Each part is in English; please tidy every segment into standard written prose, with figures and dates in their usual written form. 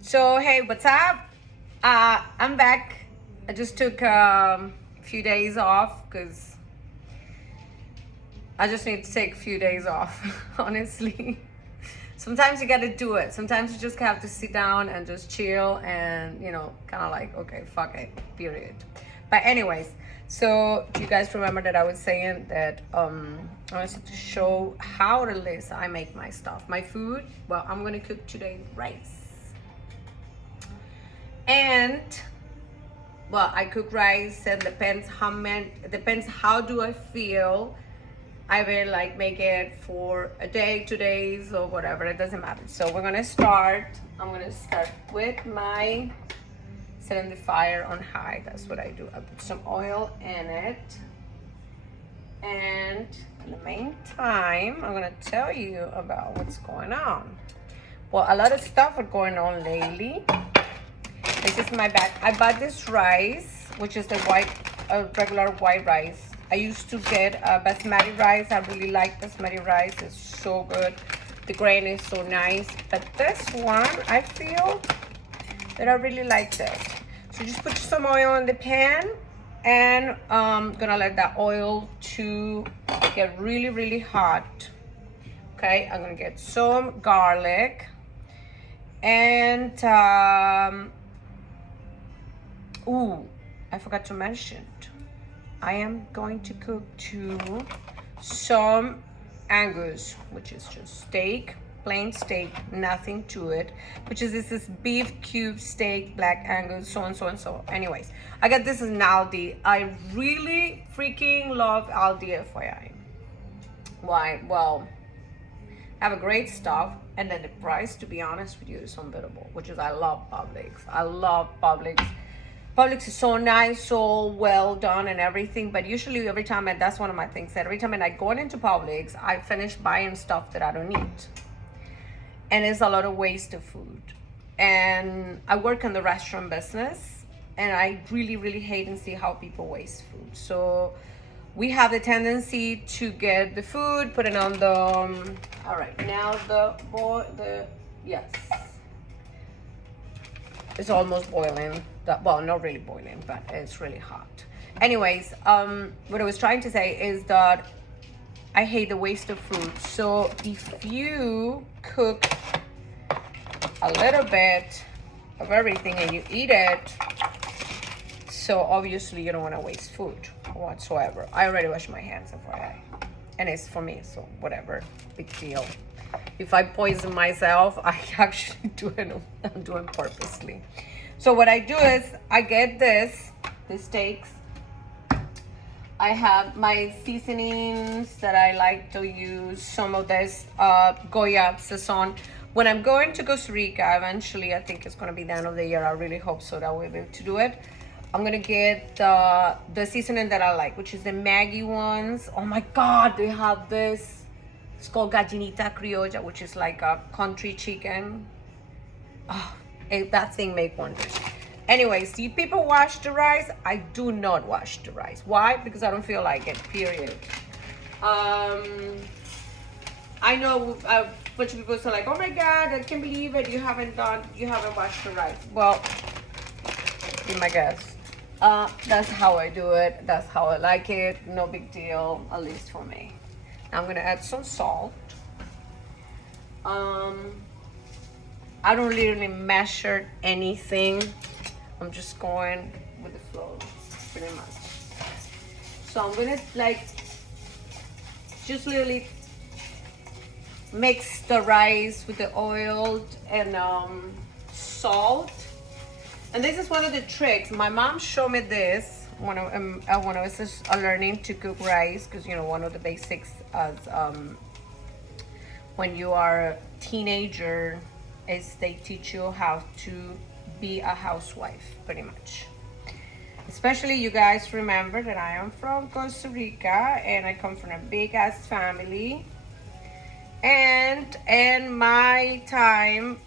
So hey, what's up? I'm back. I just took a few days off because I just need to take a few days off, honestly. Sometimes you gotta do it. Sometimes you just have to sit down and just chill and, kind of like, okay, fuck it, period. But anyways, so do you guys remember that I was saying that I wanted to show how the list I make my stuff, my food? Well, I'm gonna cook today rice. And well, I cook rice and depends how do I feel. I will like make it for a day, 2 days, or whatever. It doesn't matter. So we're gonna start. I'm gonna start with my setting the fire on high. That's what I do. I put some oil in it, and in the meantime, I'm gonna tell you about what's going on. Well, a lot of stuff are going on lately. This is my bag. I bought this rice, which is the regular white rice. I used to get basmati rice. I really like basmati rice. It's so good. The grain is so nice. But this one, I feel that I really like this. So just put some oil in the pan, and I'm gonna let that oil to get really, really hot. Okay, I'm gonna get some garlic and ooh, I forgot to mention, I am going to cook too some Angus, which is just steak, plain steak, nothing to it, which is this is beef cube steak, black Angus, so and so and so. Anyways, I got this in Aldi. I really freaking love Aldi, FYI. Why? Well, have a great stuff, and then the price, to be honest with you, is unbeatable, which is I love Publix. I love Publix. Publix is so nice, so well done and everything, but usually every time, and that's one of my things, that every time I go into Publix, I finish buying stuff that I don't need. And it's a lot of waste of food. And I work in the restaurant business, and I really, really hate and see how people waste food. So we have the tendency to get the food, put it on the, all right, now yes. It's almost boiling. Well, not really boiling, but it's really hot. Anyways, what I was trying to say is that I hate the waste of food. So if you cook a little bit of everything and you eat it, so obviously you don't want to waste food whatsoever. I already washed my hands, FYI, and it's for me, so whatever, big deal. If I poison myself, I actually do it. I'm doing purposely. So what I do is I get the steaks. I have my seasonings that I like to use. Some of this Goya Sazon. When I'm going to Costa Rica, eventually, I think it's gonna be the end of the year. I really hope so that we'll be able to do it. I'm gonna get the seasoning that I like, which is the Maggi ones. Oh my God, they have this. It's called gallinita criolla, which is like a country chicken. Oh, that thing make wonders. Anyways, do people wash the rice? I do not wash the rice. Why? Because I don't feel like it, period. I know a bunch of people are like, oh my God, I can't believe it. You haven't washed the rice. Well, be my guest. That's how I do it. That's how I like it. No big deal, at least for me. I'm gonna add some salt. I don't really measure anything. I'm just going with the flow, pretty much. So I'm gonna like just literally mix the rice with the oil and salt. And this is one of the tricks. My mom showed me this when I was just learning to cook rice, because one of the basics as when you are a teenager is they teach you how to be a housewife, pretty much. Especially you guys remember that I am from Costa Rica and I come from a big ass family. And in my time,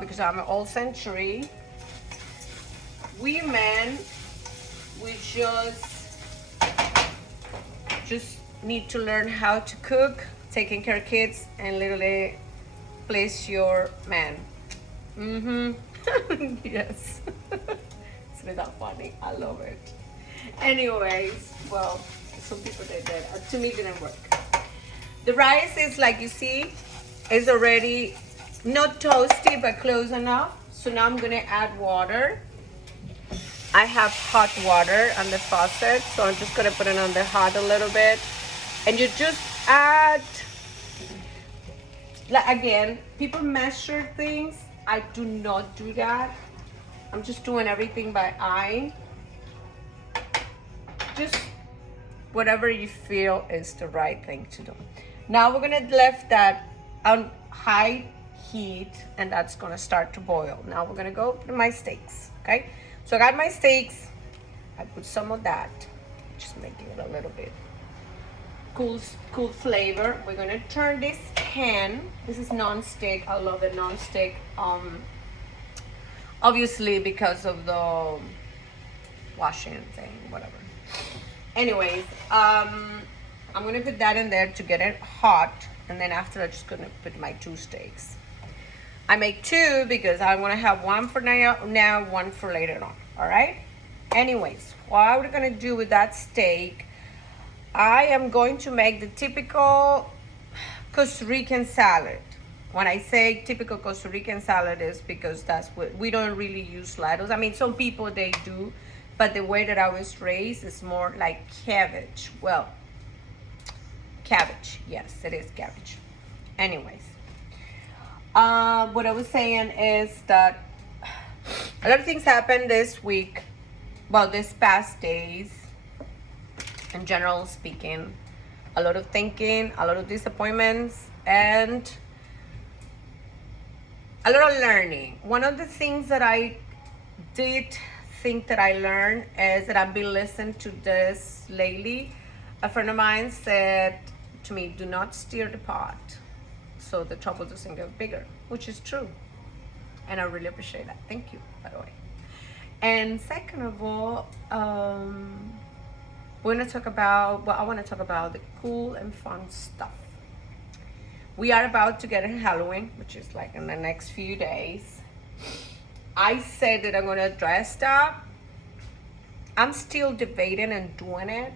because I'm an old century, women, we just need to learn how to cook, taking care of kids, and literally place your man. Mm-hmm. Yes. It's not funny. I love it. Anyways, well, some people did that. To me, it didn't work. The rice is like you see, is already not toasty but close enough. So now I'm gonna add water. I have hot water on the faucet, so I'm just gonna put it on the hot a little bit. And you just add, like again, people measure things. I do not do that. I'm just doing everything by eye. Just whatever you feel is the right thing to do. Now we're gonna left that on high heat, and that's gonna start to boil. Now we're gonna go to my steaks, okay? So I got my steaks. I put some of that, just making it a little bit cool flavor. We're gonna turn this pan. This is non-stick. I love the non-stick. Obviously because of the washing thing, whatever. Anyways, I'm gonna put that in there to get it hot, and then after I'm just gonna put my 2 steaks. I make 2 because I want to have one for now, one for later on. All right. Anyways, what we're gonna do with that steak, I am going to make the typical Costa Rican salad. When I say typical Costa Rican salad is because that's what we don't really use lettuce. I mean, some people they do, but the way that I was raised is more like cabbage. Well, cabbage, yes, it is cabbage. Anyways, what I was saying is that a lot of things happened this week, well, this past days, in general speaking. A lot of thinking, a lot of disappointments, and a lot of learning. One of the things that I did think that I learned is that I've been listening to this lately. A friend of mine said to me, do not stir the pot so the trouble doesn't get bigger, which is true. And I really appreciate that. Thank you, by the way. And second of all, we're gonna talk about, well, I wanna talk about the cool and fun stuff. We are about to get in Halloween, which is like in the next few days. I said that I'm gonna dress up. I'm still debating and doing it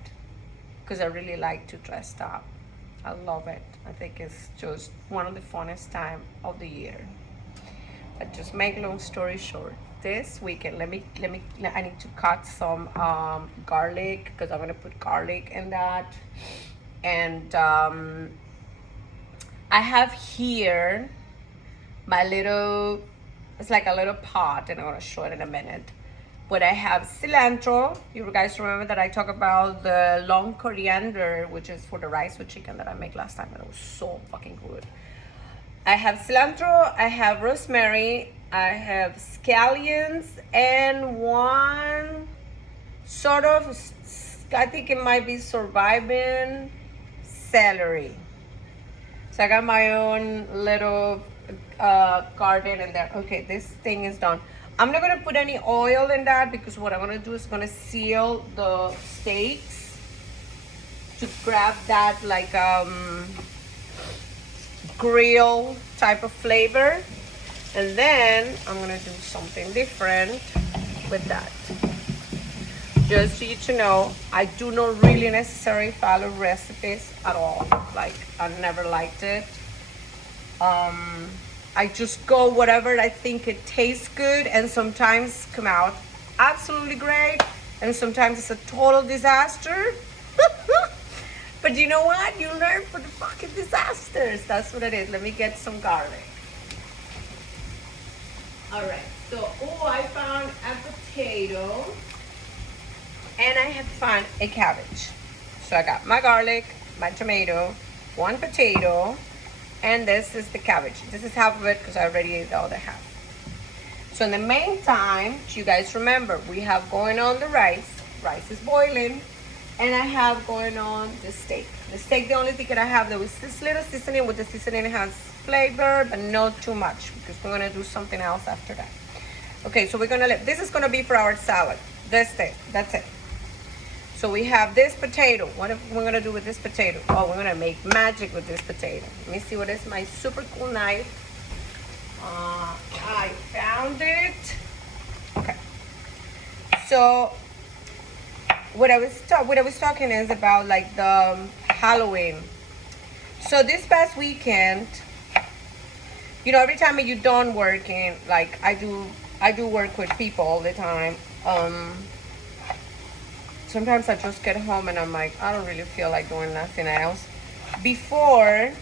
because I really like to dress up. I love it. I think it's just one of the funnest time of the year. But just make long story short, this weekend, I need to cut some garlic because I'm gonna put garlic in that. And I have here my little, it's like a little pot, and I'm gonna show it in a minute. But I have cilantro. You guys remember that I talked about the long coriander, which is for the rice with chicken that I made last time, and it was so fucking good. I have cilantro, I have rosemary, I have scallions, and one sort of, I think it might be surviving celery. So I got my own little garden in there. Okay, this thing is done. I'm not gonna put any oil in that because what I'm gonna do is gonna seal the steaks to grab that like grill type of flavor. And then I'm gonna do something different with that. Just so you to know, I do not really necessarily follow recipes at all. Like, I never liked it. I just go whatever I think it tastes good, and sometimes come out absolutely great, and sometimes it's a total disaster. But you know what? You learn from the fucking disasters. That's what it is. Let me get some garlic. All right. So, oh, I found a potato. And I have found a cabbage. So I got my garlic, my tomato, one potato, and this is the cabbage. This is half of it because I already ate the other half. So in the meantime, you guys remember, we have going on the rice. Rice is boiling. And I have going on the steak. The steak, the only thing that I have, there was this little seasoning. With the seasoning, it has flavor, but not too much because we're gonna do something else after that. Okay, so we're gonna let, this is gonna be for our salad. This thing, that's it. So we have this potato. What are we gonna do with this potato? Oh, we're gonna make magic with this potato. Let me see what is my super cool knife. I found it. Okay. So what I was talking is about like the Halloween. So this past weekend, you know, every time you're done working, like I do work with people all the time. Sometimes I just get home and I'm like, I don't really feel like doing nothing else. Before,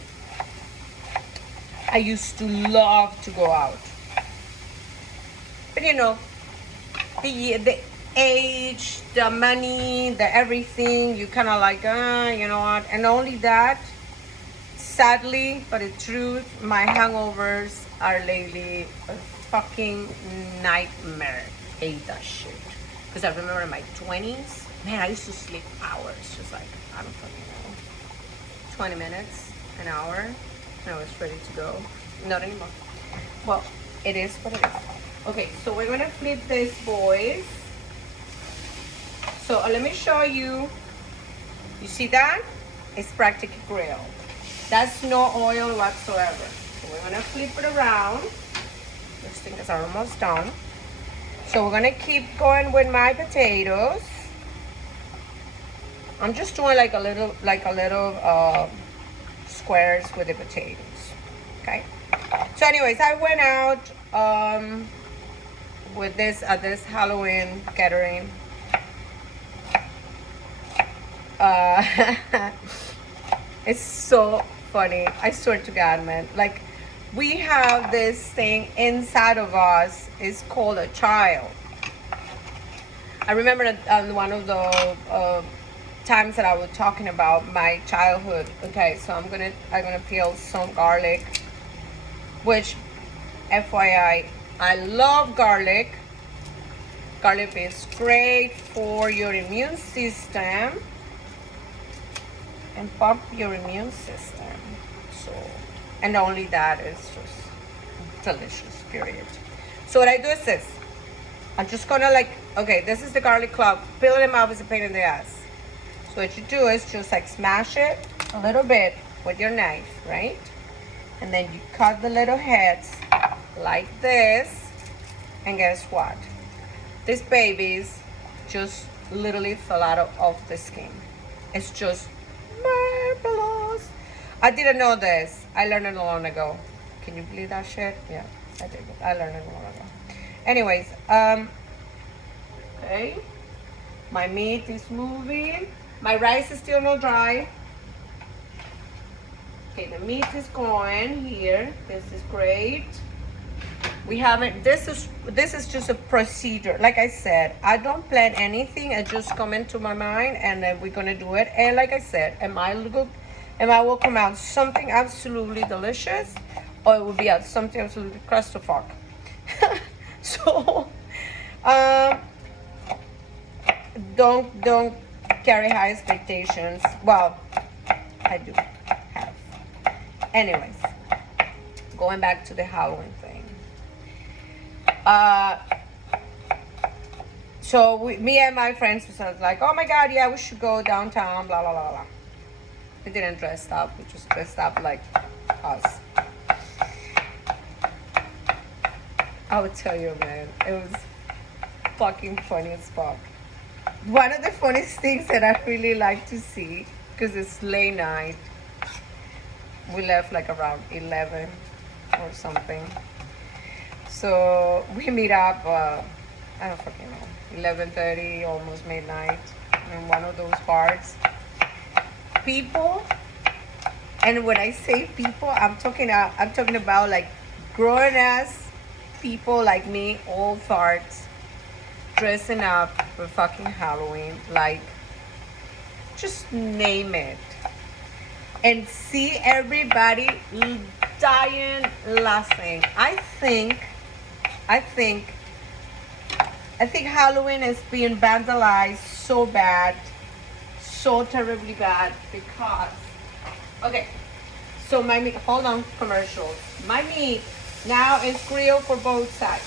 I used to love to go out. But you know, the age, the money, the everything, you kind of like, you know what? And only that, sadly, but the truth, my hangovers are lately a fucking nightmare. Hate that shit. Because I remember in my 20s, man, I used to sleep hours. Just like, I don't fucking know. 20 minutes, an hour, and I was ready to go. Not anymore. Well, it is what it is. Okay, so we're gonna flip this, boys. So let me show you. You see that? It's practically grilled. That's no oil whatsoever. So we're gonna flip it around. These things are almost done. So we're gonna keep going with my potatoes. I'm just doing like a little squares with the potatoes. Okay. So anyways, I went out with this at this Halloween gathering. It's so funny. I swear to God, man. Like, we have this thing inside of us. It's called a child. I remember on one of the times that I was talking about my childhood. Okay, so I'm gonna peel some garlic, which, FYI, I love garlic. Garlic is great for your immune system and pump your immune system. So, and only that is just delicious, period. So what I do is this. I'm just gonna like, okay, this is the garlic clove. Peeling them out is a pain in the ass. So what you do is just like smash it a little bit with your knife, right? And then you cut the little heads like this. And guess what? These babies just literally fell out of the skin. It's just marvelous. I didn't know this. I learned it long ago. Can you believe that shit? Yeah, I did. I learned it long ago. Anyways, okay. My meat is moving. My rice is still not dry. Okay, the meat is going here. This is great. We haven't, this is just a procedure. Like I said, I don't plan anything. It just come into my mind and then we're gonna do it. And like I said, it will come out something absolutely delicious, or it will be out something absolutely clusterfuck. So don't carry high expectations. Well, I do have. Anyways, going back to the Halloween thing. So me and my friends was like, oh my God, yeah, we should go downtown, blah, blah, blah, blah. We didn't dress up. We just dressed up like us. I would tell you, man, it was fucking funny as fuck. One of the funniest things that I really like to see, because it's late night, we left like around 11 or something. So we meet up, I don't fucking know, 11:30, almost midnight, in one of those bars. People, and when I say people, I'm talking about like grown ass people like me, old farts, dressing up for fucking Halloween, like just name it, and see everybody dying laughing. I think Halloween is being vandalized so bad, so terribly bad, because, okay, so my meat, hold on, commercials. My meat now is grilled for both sides.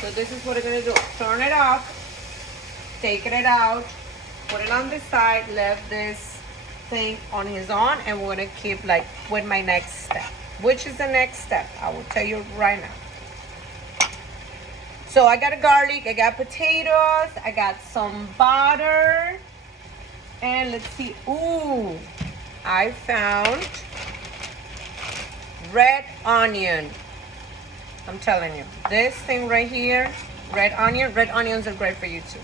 So this is what I'm gonna do. Turn it off, taking it out, put it on the side, left this thing on his own, and we're gonna keep like with my next step. Which is the next step? I will tell you right now. So I got a garlic, I got potatoes, I got some butter, and let's see. Ooh, I found red onion. I'm telling you, this thing right here, red onion. Red onions are great for you too,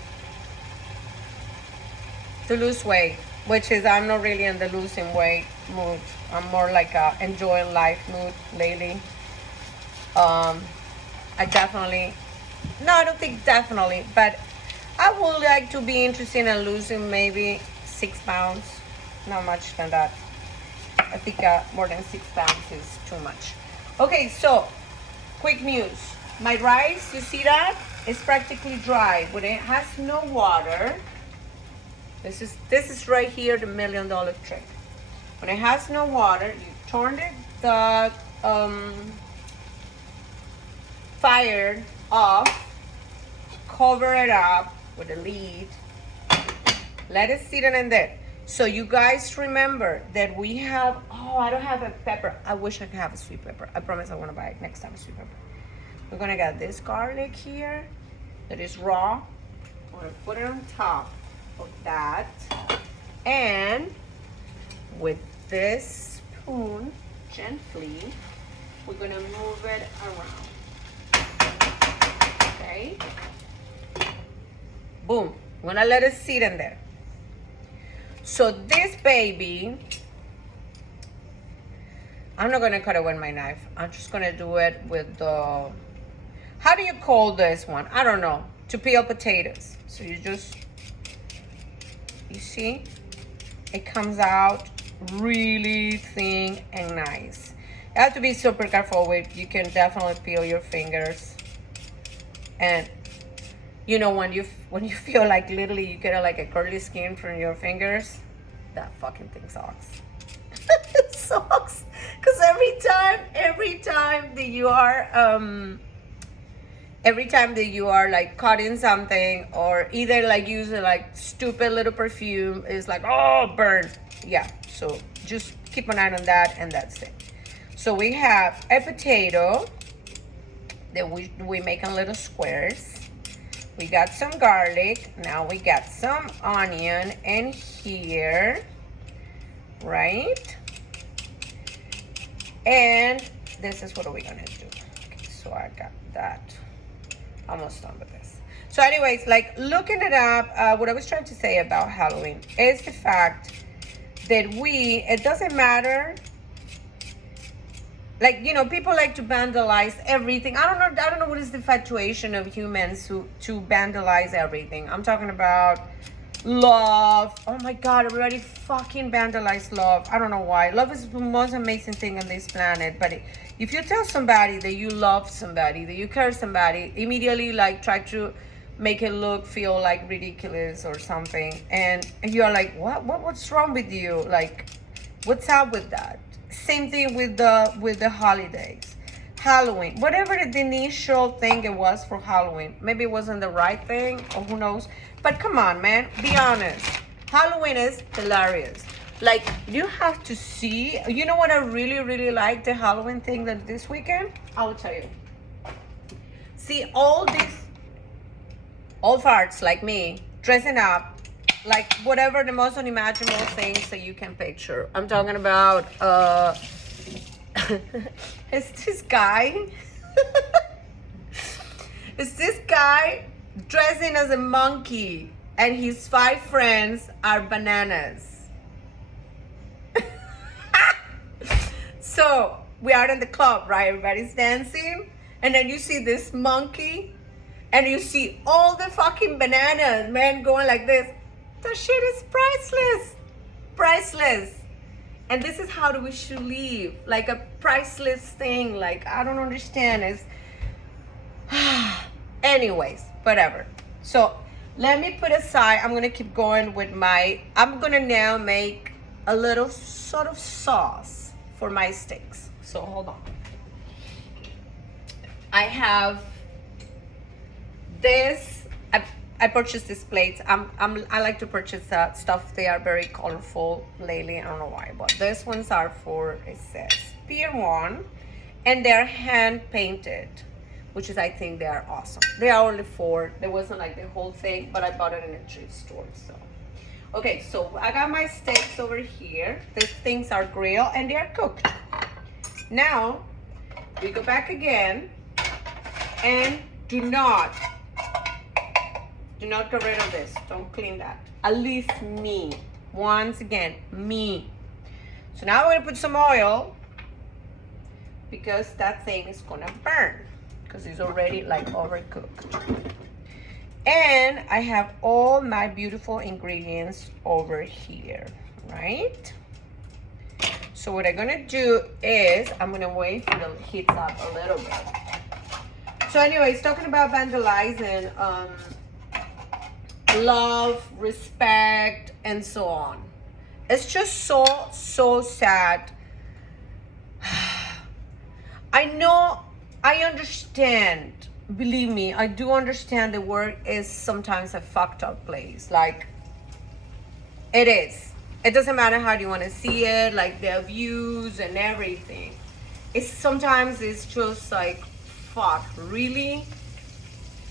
to lose weight, which is, I'm not really in the losing weight mood. I'm more like a enjoying life mood lately. I definitely, no, I don't think definitely, but I would like to be interested in losing maybe 6 pounds, not much than that. I think more than 6 pounds is too much. Okay, so quick news. My rice, you see that? It's practically dry. When it has no water, this is right here the $1 million trick. When it has no water, you turn the fire off, cover it up with a lid, let it sit in there. So you guys remember that we have, oh, I don't have a pepper. I wish I could have a sweet pepper. I promise I want to buy it next time, a sweet pepper. We're gonna get this garlic here that is raw. I'm gonna put it on top of that. And with this spoon, gently, we're gonna move it around. Okay? Boom. I'm gonna let it sit in there. So this baby, I'm not gonna cut it with my knife. I'm just gonna do it with the, how do you call this one? I don't know. To peel potatoes. So you just, you see? It comes out really thin and nice. You have to be super careful with, you can definitely peel your fingers. And you know, when you feel like literally you get like a curly skin from your fingers, that fucking thing sucks. It sucks. Because every time that you are like cutting something, or either like using like stupid little perfume, is like, oh, burn. Yeah, so just keep an eye on that, and that's it. So we have a potato that we make in little squares. We got some garlic. Now we got some onion in here, right? And this is what are we gonna do. Okay, so I got that. Almost done with this. So anyways, like looking it up, what I was trying to say about Halloween is the fact that it doesn't matter. Like, you know, people like to vandalize everything. I don't know what is the infatuation of humans to vandalize everything. I'm talking about love. Oh my God, everybody fucking vandalize love. I don't know why. Love is the most amazing thing on this planet. But if you tell somebody that you love somebody, that you care somebody, immediately like try to make it feel like ridiculous or something. And you're like, what's wrong with you? Like, what's up with that? Same thing with the holidays. Halloween, whatever the initial thing it was for Halloween, maybe it wasn't the right thing, or who knows. But come on, man, be honest. Halloween is hilarious. Like, you have to see. You know what I really, really like the Halloween thing that this weekend? I will tell you. See all these old farts like me dressing up like whatever the most unimaginable things that you can picture. I'm talking about it's this guy it's this guy dressing as a monkey, and his 5 friends are bananas. So we are in the club, right? Everybody's dancing, and then you see this monkey, and you see all the fucking bananas, man, going like this. The shit is priceless. Priceless. And this is how we should live. Like a priceless thing. Like, I don't understand. It's anyways, whatever. So let me put aside. I'm gonna keep going with I'm gonna now make a little sort of sauce for my steaks. So hold on. I have this. I purchased these plates. I like to purchase stuff. They are very colorful lately. I don't know why, but these ones are for, it says Pier 1, and they're hand painted. which is, I think they are awesome. They are only 4. There wasn't like the whole thing, but I bought it in a thrift store. So okay, so I got my steaks over here. These things are grilled and they are cooked. Now we go back again, and do not get rid of this. Don't clean that. At least me. Once again, me. So now we're gonna put some oil, because that thing is gonna burn, because it's already like overcooked. And I have all my beautiful ingredients over here, right? So what I'm gonna do is I'm gonna wait for the heat up a little bit. So anyways, talking about vandalizing, love, respect, and so on. It's just so sad. I know, I understand. Believe me, I do understand the world is sometimes a fucked up place. Like, it is. It doesn't matter how you want to see it, like the views and everything. Sometimes it's just like, fuck, really?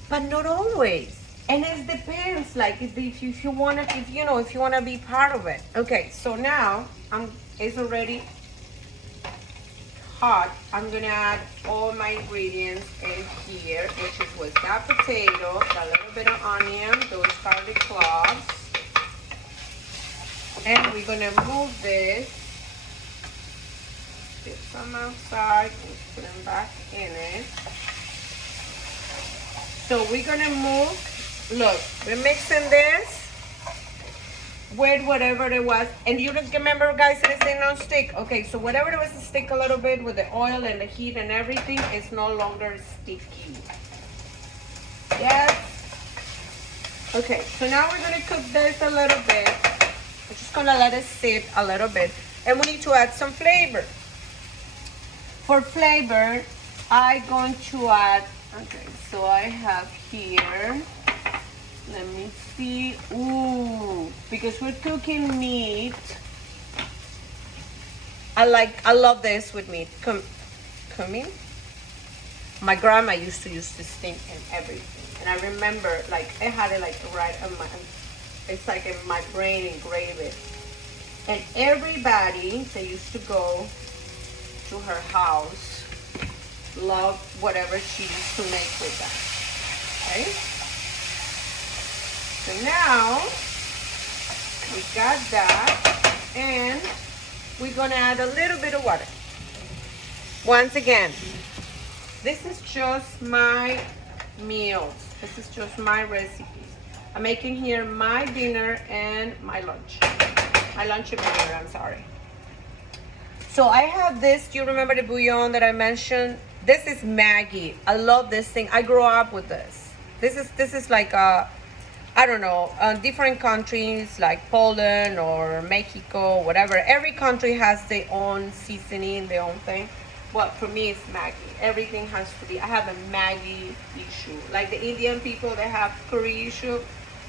But not always. And it depends, like if you wanna, if you wanna be part of it. Okay, so now it's already hot. I'm gonna add all my ingredients in here, which is with that potato, a little bit of onion, those garlic cloves, and we're gonna move this. Get some outside and put them back in it. So we're gonna move. Look, we're mixing this with whatever it was. And you remember, guys, that it's in non-stick. Okay, so whatever it was to stick a little bit with the oil and the heat and everything, is no longer sticky. Yes? Okay, so now we're gonna cook this a little bit. We're just gonna let it sit a little bit. And we need to add some flavor. For flavor, I'm going to add, okay, so I have here, let me see. Ooh, because we're cooking meat. I love this with meat. Cumin. My grandma used to use this thing and everything. And I remember, like, I had it like right on my, it's like in my brain engraved. And everybody that used to go to her house loved whatever she used to make with that. Okay? So now we got that, and we're gonna add a little bit of water. Once again, this is just my meals. This is just my recipes. I'm making here my dinner and my lunch. My lunch and my dinner, I'm sorry. So I have this, do you remember the bouillon that I mentioned? This is Maggi. I love this thing. I grew up with this. This is like I don't know, different countries like Poland or Mexico, whatever. Every country has their own seasoning, their own thing. But for me, it's Maggi. Everything has to be. I have a Maggi issue. Like the Indian people, they have curry issue.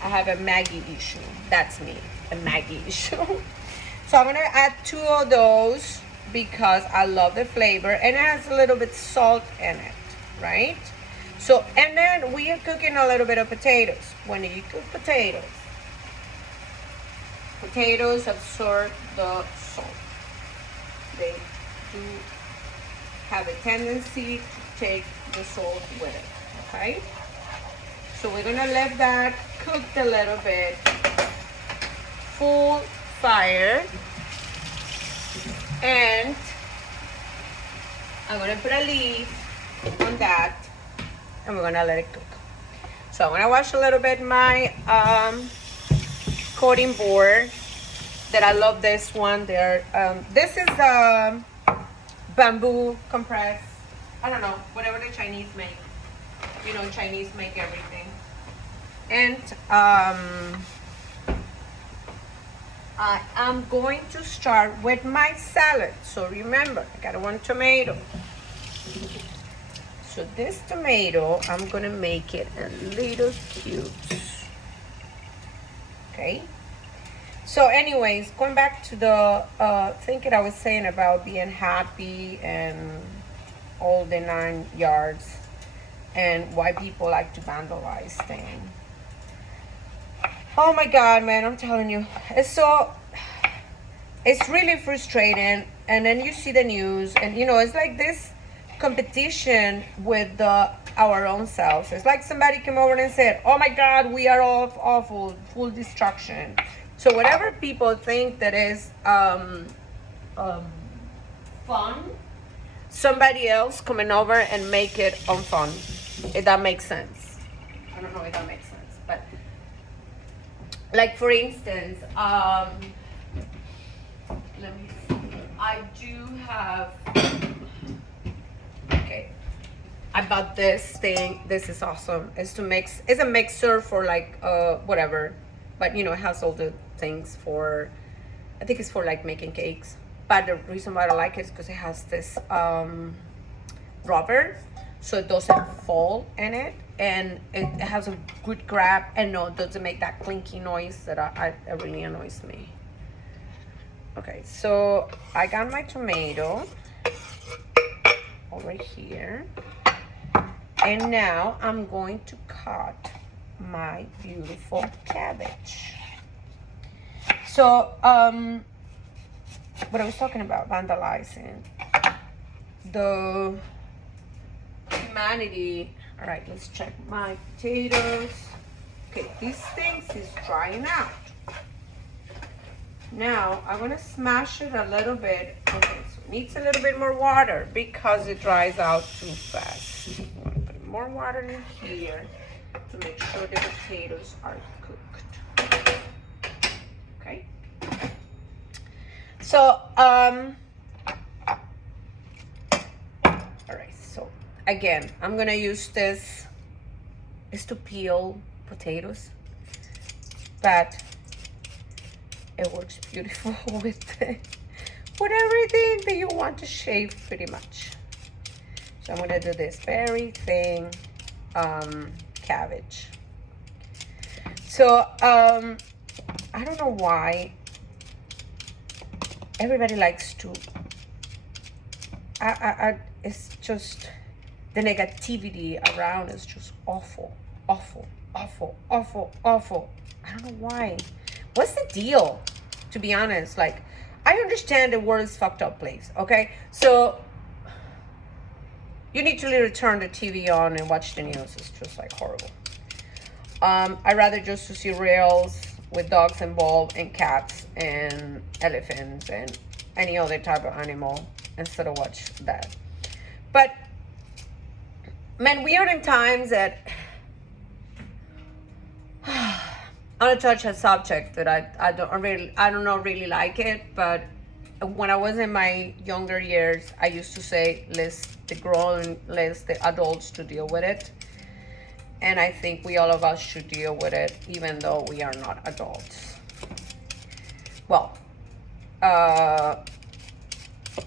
I have a Maggi issue. That's me, a Maggi issue. So I'm gonna add 2 of those because I love the flavor, and it has a little bit salt in it, right? So, and then we are cooking a little bit of potatoes. When you cook potatoes absorb the salt. They do have a tendency to take the salt with it, okay? So we're gonna let that cook a little bit, full fire, and I'm gonna put a lid on that, and we're gonna let it cook. So I'm gonna wash a little bit my cutting board. That I love this one. There, this is bamboo compressed. I don't know, whatever the Chinese make. You know, Chinese make everything. And I am going to start with my salad. So remember, I got 1 tomato. So this tomato, I'm gonna make it in little cubes. Okay. So anyways, going back to the thing that I was saying about being happy and all the 9 yards. and why people like to vandalize things. Oh my God, man, I'm telling you, it's really frustrating. And then you see the news, and it's like this competition with our own selves. It's like somebody came over and said, oh my God, we are all awful, full destruction. So whatever people think that is fun, somebody else coming over and make it unfun, if that makes sense. I don't know if that makes sense, but like, for instance, let me see. I do have, okay, I bought this thing. This is awesome. It's a mixer for like whatever, but it has all the things for, I think it's for like making cakes. But the reason why I like it is because it has this rubber, so it doesn't fall in it, and it has a good grab, and no, it doesn't make that clinky noise that that really annoys me. Okay, so I got my tomato over here, and now I'm going to cut my beautiful cabbage. So what I was talking about, vandalizing the humanity. All right, let's check my potatoes. Okay, these things is drying out. Now I'm gonna smash it a little bit. Okay, so it needs a little bit more water because it dries out too fast. I'm gonna put more water in here to make sure the potatoes are cooked. Okay. So all right, so again, I'm gonna use this is to peel potatoes, but it works beautiful with everything that you want to shave, pretty much. So I'm gonna do this very thin cabbage. So I don't know why everybody likes to. It's just the negativity around is just awful, awful, awful, awful, awful. I don't know why. What's the deal? To be honest, like, I understand the world is fucked up place, okay? So you need to literally turn the TV on and watch the news. It's just like horrible. I'd rather just to see reels with dogs involved and cats and elephants and any other type of animal instead of watch that. But man, we are in times that I want to touch a subject that I don't really like it, but when I was in my younger years, I used to say, let the adults to deal with it. And I think all of us should deal with it, even though we are not adults. Well, I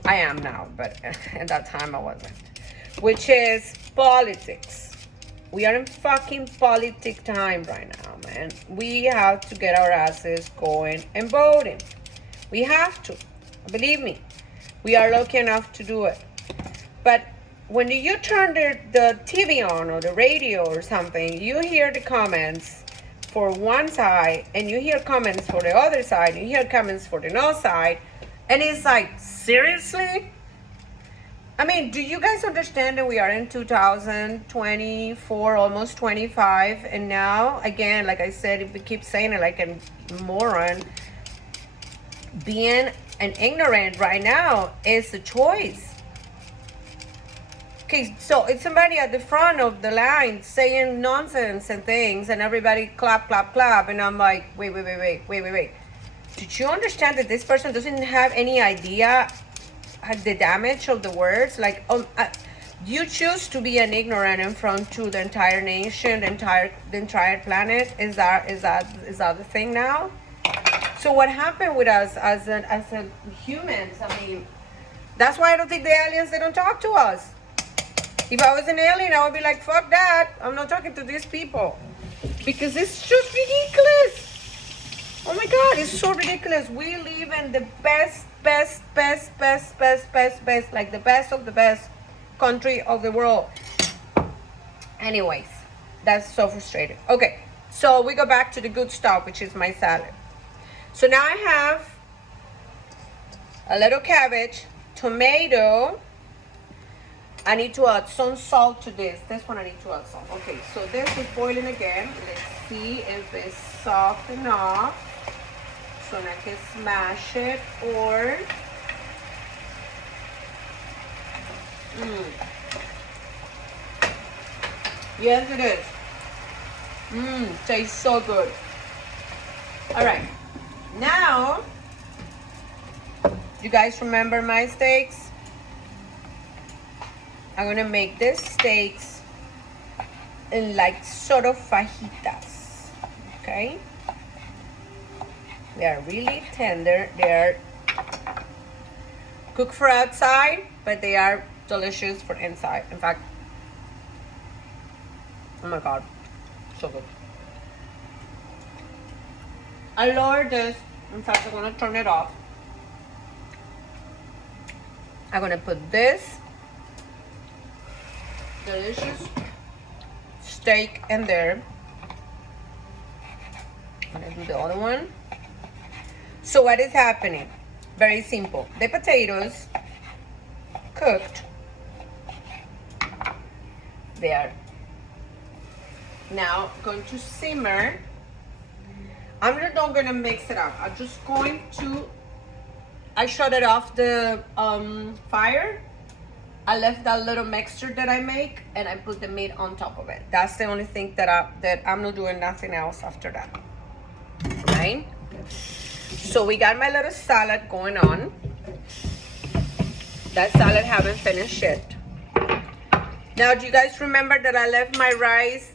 am now, but at that time I wasn't. Which is politics. We are in fucking politic time right now, man. We have to get our asses going and voting. We have to. Believe me, we are lucky enough to do it. But when you turn the TV on or the radio or something, you hear the comments for one side and you hear comments for the other side, you hear comments for the other side, and it's like, seriously? I mean, do you guys understand that we are in 2024, almost 25, and now, again, like I said, if we keep saying it like a moron, being an ignorant right now is a choice. Okay, so it's somebody at the front of the line saying nonsense and things, and everybody clap, clap, clap, and I'm like, wait. Did you understand that this person doesn't have any idea the damage of the words? Like, you choose to be an ignorant in front to the entire nation, the entire planet. Is that the thing now? So what happened with us as humans? I mean, that's why I don't think the aliens, they don't talk to us. If I was an alien, I would be like, fuck that. I'm not talking to these people. Because it's just ridiculous. Oh my God, it's so ridiculous. We live in the best, like the best of the best country of the world. Anyways, that's so frustrating. Okay, so we go back to the good stuff, which is my salad. So now I have a little cabbage, tomato. I need to add some salt to this. This one I need to add salt. Okay, so this is boiling again. Let's see if it's soft enough so I can smash it or yes it is. Tastes so good. All right, now you guys remember my steaks? I'm gonna make these steaks in like sort of fajitas, okay? They are really tender. They are cooked for outside, but they are delicious for inside. In fact, oh my God, so good. I lowered this. In fact, I'm gonna turn it off. I'm gonna put this delicious steak in there. I'm gonna do the other one. So what is happening? Very simple. The potatoes cooked. They are now going to simmer. I'm not gonna mix it up. I'm just going to, I shut it off the fire. I left that little mixture that I make and I put the meat on top of it. That's the only thing that I'm not doing nothing else after that. Right? So we got my little salad going on. That salad haven't finished yet. Now, do you guys remember that I left my rice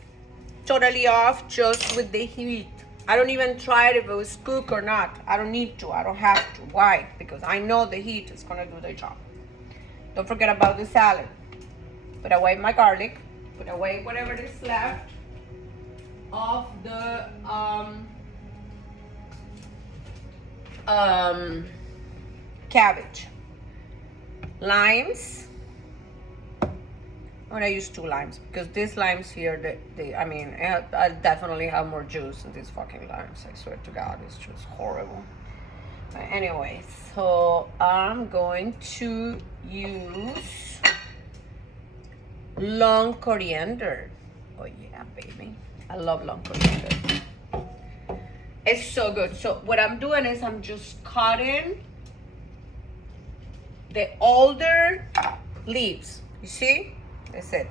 totally off just with the heat? I don't even try it if it was cooked or not. I don't need to. I don't have to. Why? Because I know the heat is going to do the job. Don't forget about the salad. Put away my garlic. Put away whatever is left of the cabbage. Limes. I'm gonna use 2 limes because these limes here, I definitely have more juice than these fucking limes. I swear to God, it's just horrible. But anyway, so I'm going to use long coriander. Oh yeah, baby. I love long coriander. It's so good. So what I'm doing is I'm just cutting the older leaves. You see? That's it.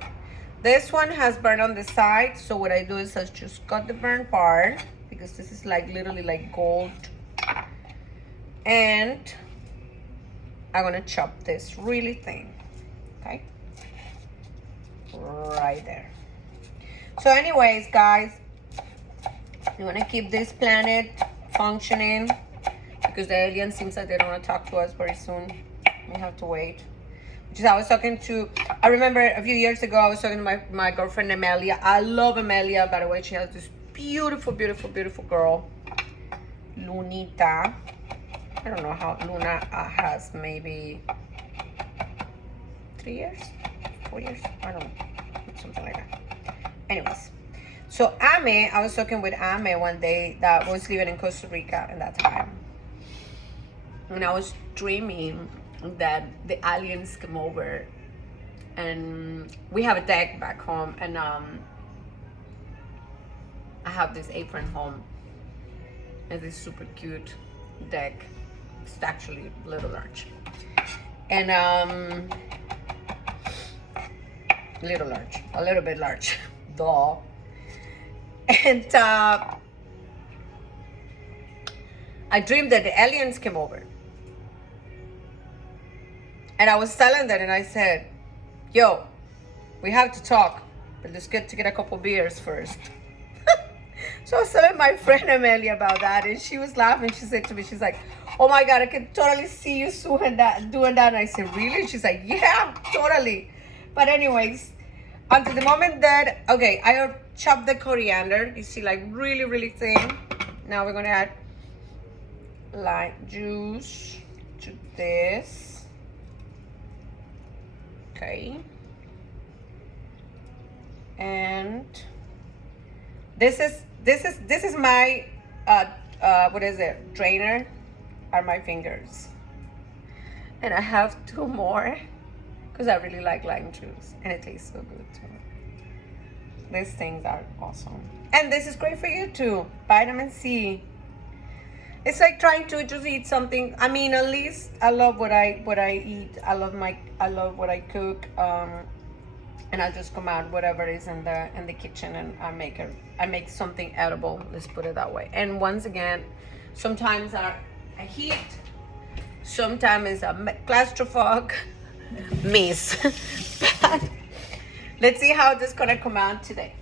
This one has burn on the side. So what I do is I just cut the burnt part because this is like literally like gold. And I'm gonna chop this really thin. Okay? Right there. So anyways, guys, you want to keep this planet functioning because the aliens seems like they don't want to talk to us very soon. We have to wait. Which is, I was talking to, I remember a few years ago, I was talking to my girlfriend Amelia. I love Amelia, by the way. She has this beautiful, beautiful, beautiful girl, Lunita. I don't know how Luna has maybe 3 years, 4 years, I don't know, something like that. Anyways, so Ame, I was talking with Ame one day that was living in Costa Rica at that time. And I was dreaming that the aliens come over and we have a deck back home and I have this apron home and this super cute deck. It's actually a little large. And little large, a little bit large, duh. And I dreamed that the aliens came over. And I was telling them and I said, yo, we have to talk, but let's get to get a couple beers first. So I was telling my friend Amelia about that and she was laughing. She said to me, she's like, oh my God, I can totally see you doing that. And I said, really? She's like, yeah, totally. But anyways, until the moment that, okay, I chopped the coriander. You see, like really, really thin. Now we're gonna add lime juice to this. Okay. And this is my what is it? Drainer are my fingers. And I have 2 more because I really like lime juice and it tastes so good too. These things are awesome. And this is great for you too. Vitamin C. It's like trying to just eat something. I mean, at least I love what I eat. I love what I cook. And I just come out whatever is in the kitchen and I make something edible. Let's put it that way. And once again, sometimes I heat. Sometimes it's a claustrophobic mess. But let's see how this is gonna come out today.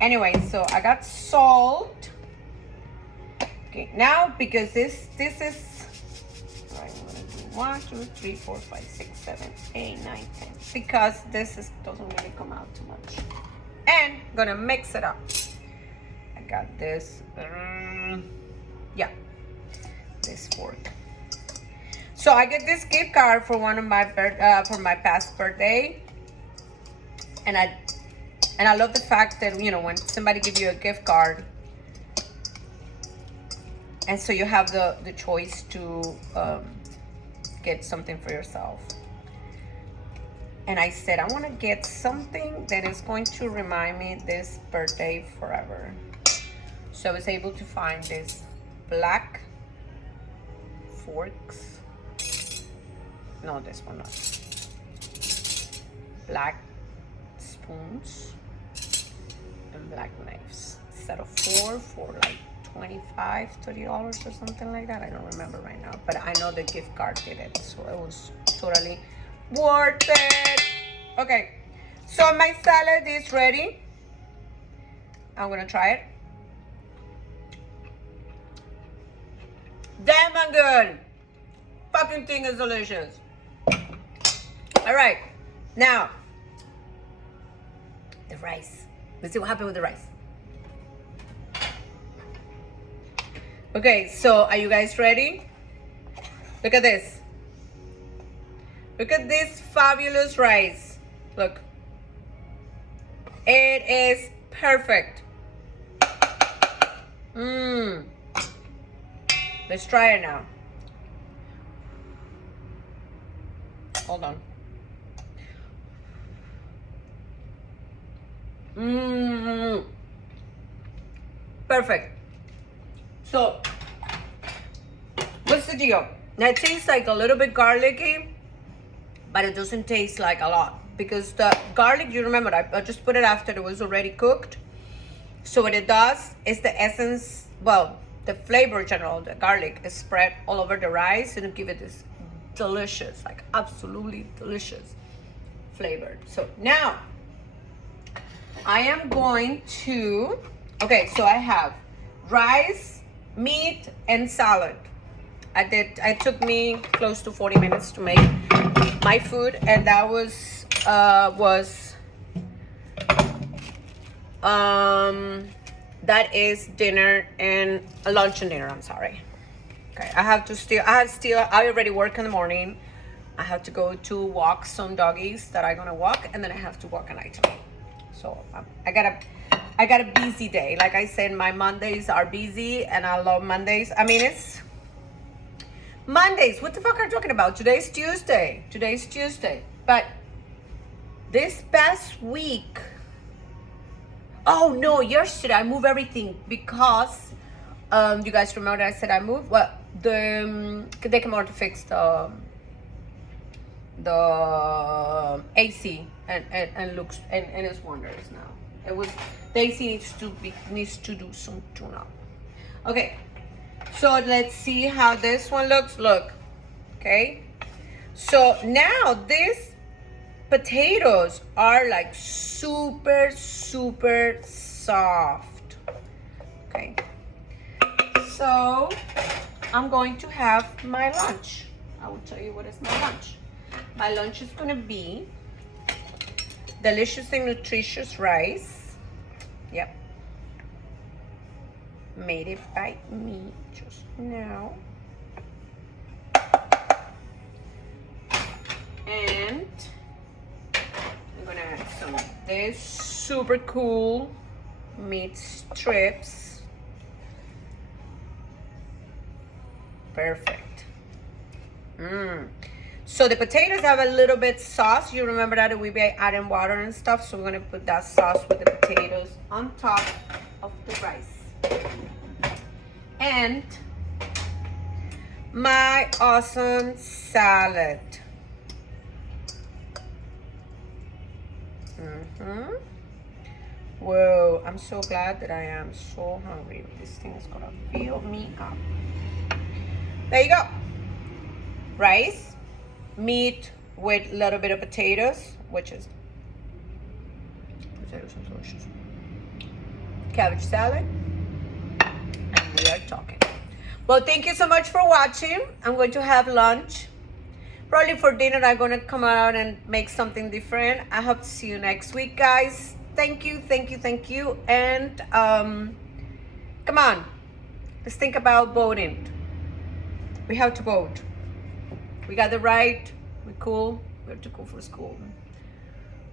Anyway, so I got salt. Okay, now because this is I'm gonna do 1, 2, 3, 4, 5, 6, 7, 8, 9, 10. Because doesn't really come out too much. And I'm gonna mix it up. I got this. Yeah, this fork. So I get this gift card for one of my for my past birthday, and I love the fact that, you know, when somebody gives you a gift card, and so you have the choice to get something for yourself. And I said, I want to get something that is going to remind me this birthday forever. So I was able to find this black forks. No, this one not. Black spoons and black knives. Set of 4 for like $25, $30 or something like that. I don't remember right now, but I know the gift card did it, so it was totally worth it. Okay, so my salad is ready. I'm gonna try it. Damn, I'm good. Fucking thing is delicious. All right, now the rice. Let's see what happened with the rice. Okay, so are you guys ready? Look at this. Look at this fabulous rice. Look. It is perfect. Let's try it now. Hold on. Perfect. So, what's the deal? Now it tastes like a little bit garlicky, but it doesn't taste like a lot. Because the garlic, you remember, I just put it after it was already cooked. So what it does is the essence, well, the flavor general, the garlic is spread all over the rice and it give it this delicious, like absolutely delicious flavor. So now I am going to, okay, so I have rice, meat, and salad. It took me close to 40 minutes to make my food, and that that is dinner and lunch and dinner, I'm sorry. Okay, I already work in the morning. I have to go to walk some doggies that I'm gonna walk, and then I have to walk at night. So I got a busy day. Like I said, my Mondays are busy, and I love Mondays. I mean, it's Mondays. What the fuck are you talking about? Today's Tuesday. But this past week, oh no, yesterday I moved everything because you guys remember I said I moved. Well, they came out to fix the AC and it's wonders now. The AC needs to do some tune up. Okay, so let's see how this one looks. Look, okay. So now these potatoes are like super soft. Okay, so I'm going to have my lunch. I will tell you what is my lunch. My lunch is gonna be delicious and nutritious rice. Yep, made it by me just now. And I'm gonna add some of this super cool meat strips. Perfect. So the potatoes have a little bit sauce. You remember that we be adding water and stuff, so we're gonna put that sauce with the potatoes on top of the rice. And my awesome salad. Whoa, I'm so glad that I am so hungry. This thing is gonna fill me up. There you go. Rice, meat with a little bit of potatoes, which is potatoes and delicious. Cabbage salad, and we are talking. Well, thank you so much for watching. I'm going to have lunch. Probably for dinner, I'm gonna come out and make something different. I hope to see you next week, guys. Thank you, thank you, thank you. And come on, let's think about voting. We have to vote. We got the right. We're cool. We're too cool for school.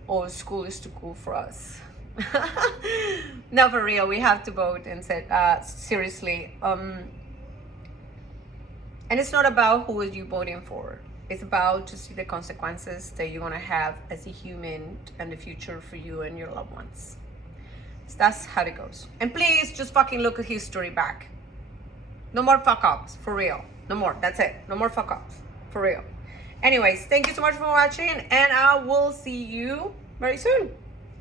Or school is too cool for us. No, for real. We have to vote and say seriously. And it's not about who are you voting for. It's about to see the consequences that you're gonna have as a human and the future for you and your loved ones. So that's how it goes. And please just fucking look at history back. No more fuck ups, for real. No more. That's it. No more fuck ups, for real. Anyways, thank you so much for watching, and I will see you very soon.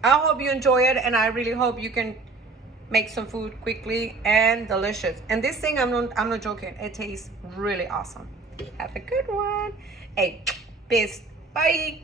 I hope you enjoy it, and I really hope you can make some food quickly and delicious. And this thing, I'm not joking. It tastes really awesome. Have a good one. Hey, peace. Bye.